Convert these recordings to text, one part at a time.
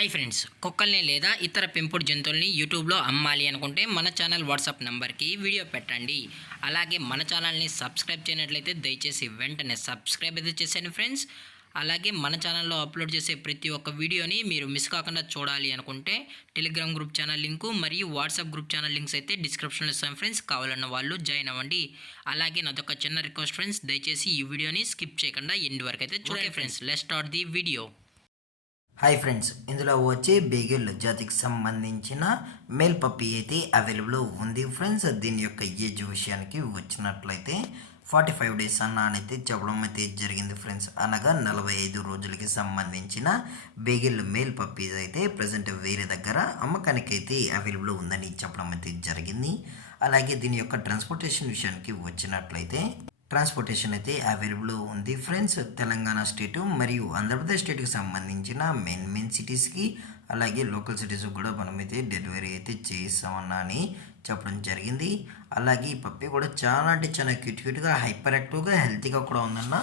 Hi friends, కుక్కల్ని లేదా ఇతర పెంపుడు జంతువుల్ని యూట్యూబ్లో అమ్మాలి అనుకుంటే మన ఛానల్ వాట్సాప్ నెంబర్కి వీడియో పెట్టండి. అలాగే మన ఛానల్ని సబ్స్క్రైబ్ చేయనట్లయితే దయచేసి వెంటనే సబ్స్క్రైబ్ అయితే చేసేయండి ఫ్రెండ్స్. అలాగే మన ఛానల్లో అప్లోడ్ చేసే ప్రతి ఒక్క వీడియోని మీరు మిస్ కాకుండా చూడాలి అనుకుంటే టెలిగ్రామ్ గ్రూప్ ఛానల్ లింకు మరియు వాట్సాప్ గ్రూప్ ఛానల్ లింక్స్ అయితే డిస్క్రిప్షన్లో ఇస్తాం ఫ్రెండ్స్. కావాలన్న వాళ్ళు జాయిన్ అవ్వండి. అలాగే నాదొక చిన్న రిక్వెస్ట్ ఫ్రెండ్స్, దయచేసి ఈ వీడియోని స్కిప్ చేయకుండా ఎండ్ వరకు అయితే చూడండి friends. Let's start the video. Hi friends, ఇందులో వచ్చే బేగెల్ జాతికి సంబంధించిన మేల్ పప్పీ అయితే అవైలబుల్ ఉంది ఫ్రెండ్స్. దీని యొక్క ఏజ్ విషయానికి వచ్చినట్లయితే 45 డేస్ అయితే చెప్పడం అయితే జరిగింది ఫ్రెండ్స్. అనగా 45 రోజులకి సంబంధించిన బేగెల్ మేల్ పప్పీస్ అయితే ప్రజెంట్ వేరే దగ్గర అమ్మకానికి అయితే అవైలబుల్ ఉందని చెప్పడం అయితే జరిగింది. అలాగే దీని యొక్క ట్రాన్స్పోర్టేషన్ విషయానికి వచ్చినట్లయితే ట్రాన్స్పోర్టేషన్ అయితే అవైలబుల్ ఉంది ఫ్రెండ్స్. తెలంగాణ స్టేటు మరియు ఆంధ్రప్రదేశ్ స్టేట్కి సంబంధించిన మెయిన్ సిటీస్కి అలాగే లోకల్ సిటీస్ కూడా మనమైతే డెలివరీ అయితే చేస్తామన్నా అని చెప్పడం జరిగింది. అలాగే ఈ పప్పి కూడా చాలా అంటే చాలా క్యూట్గా హైపర్ యాక్టివ్గా హెల్తీగా కూడా ఉందన్న.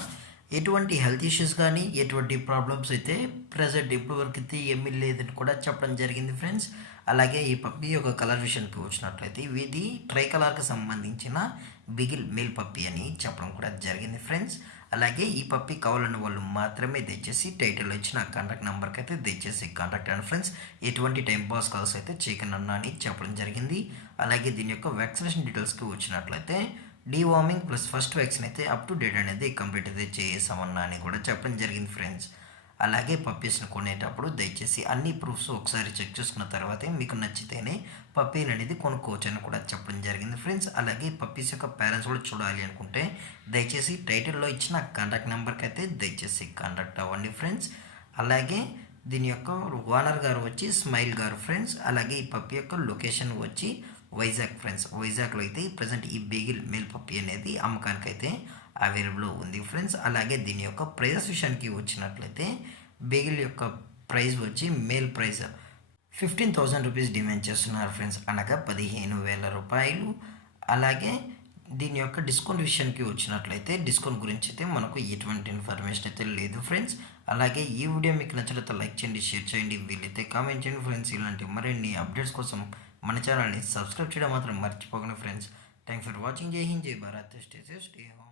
ఎటువంటి హెల్త్ ఇష్యూస్ కానీ ఎటువంటి ప్రాబ్లమ్స్ అయితే ప్రజెంట్ ఇప్పటివరకు అయితే ఏమీ లేదని కూడా చెప్పడం జరిగింది ఫ్రెండ్స్. అలాగే ఈ పప్పి యొక్క కలర్ విషయానికి వచ్చినట్లయితే ఇది ట్రై కలర్కి సంబంధించిన బిగిల్ మేల్ పప్పి అని చెప్పడం కూడా జరిగింది ఫ్రెండ్స్. అలాగే ఈ పప్పి కావాలన్న వాళ్ళు మాత్రమే దయచేసి టైటిల్లో ఇచ్చిన కాంటాక్ట్ నెంబర్కి అయితే దయచేసి కాంటాక్ట్ అండ్ ఫ్రెండ్స్. ఎటువంటి టైం పాస్ కాల్స్ అయితే చేయకనన్నా అని చెప్పడం జరిగింది. అలాగే దీని యొక్క వ్యాక్సినేషన్ డీటెయిల్స్కి వచ్చినట్లయితే డీవార్మింగ్ ప్లస్ ఫస్ట్ వ్యాక్సిన్ అయితే అప్ టు డేట్ అనేది కంప్లీట్ అయితే చేసామన్నా అని కూడా చెప్పడం జరిగింది ఫ్రెండ్స్. అలాగే పప్పీస్ని కొనేటప్పుడు దయచేసి అన్ని ప్రూఫ్స్ ఒకసారి చెక్ చేసుకున్న తర్వాతే మీకు నచ్చితేనే పప్పీలు అనేది కొనుక్కోవచ్చు అని కూడా చెప్పడం జరిగింది ఫ్రెండ్స్. అలాగే పప్పీస్ యొక్క పేరెంట్స్ కూడా చూడాలి అనుకుంటే దయచేసి టైటిల్లో ఇచ్చిన కాంటాక్ట్ నెంబర్కి అయితే దయచేసి కాంటాక్ట్ అవ్వండి ఫ్రెండ్స్. అలాగే దీని యొక్క ఓనర్ గారు వచ్చి స్మైల్ గారు ఫ్రెండ్స్. అలాగే ఈ పప్పీ యొక్క లొకేషన్ వచ్చి వైజాగ్ ఫ్రెండ్స్. వైజాగ్లో అయితే ప్రజెంట్ ఈ బేగిల్ మేల్ పప్పీ అనేది అమ్మకానికి అయితే అవైలబుల్ ఉంది ఫ్రెండ్స్. అలాగే దీని యొక్క ప్రైజెస్ విషయానికి వచ్చినట్లయితే బేగిల్ యొక్క ప్రైస్ వచ్చి మేల్ ప్రైస్ 15,000 రూపీస్ డిమాండ్ చేస్తున్నారు ఫ్రెండ్స్, అనగా 15,000 రూపాయలు. అలాగే దీని యొక్క డిస్కౌంట్ విషయానికి వచ్చినట్లయితే డిస్కౌంట్ గురించి అయితే మనకు ఎటువంటి ఇన్ఫర్మేషన్ అయితే లేదు ఫ్రెండ్స్. అలాగే ఈ వీడియో మీకు నచ్చినట్లయితే లైక్ చేయండి, షేర్ చేయండి, వీలైతే కామెంట్ చేయండి ఫ్రెండ్స్. ఇలాంటి మరిన్ని అప్డేట్స్ కోసం మన ఛానల్ని సబ్స్క్రైబ్ చేయడం మాత్రం మర్చిపోకండి ఫ్రెండ్స్. Thanks for watching. జై హింద్, జై Bharat, stay safe, stay home.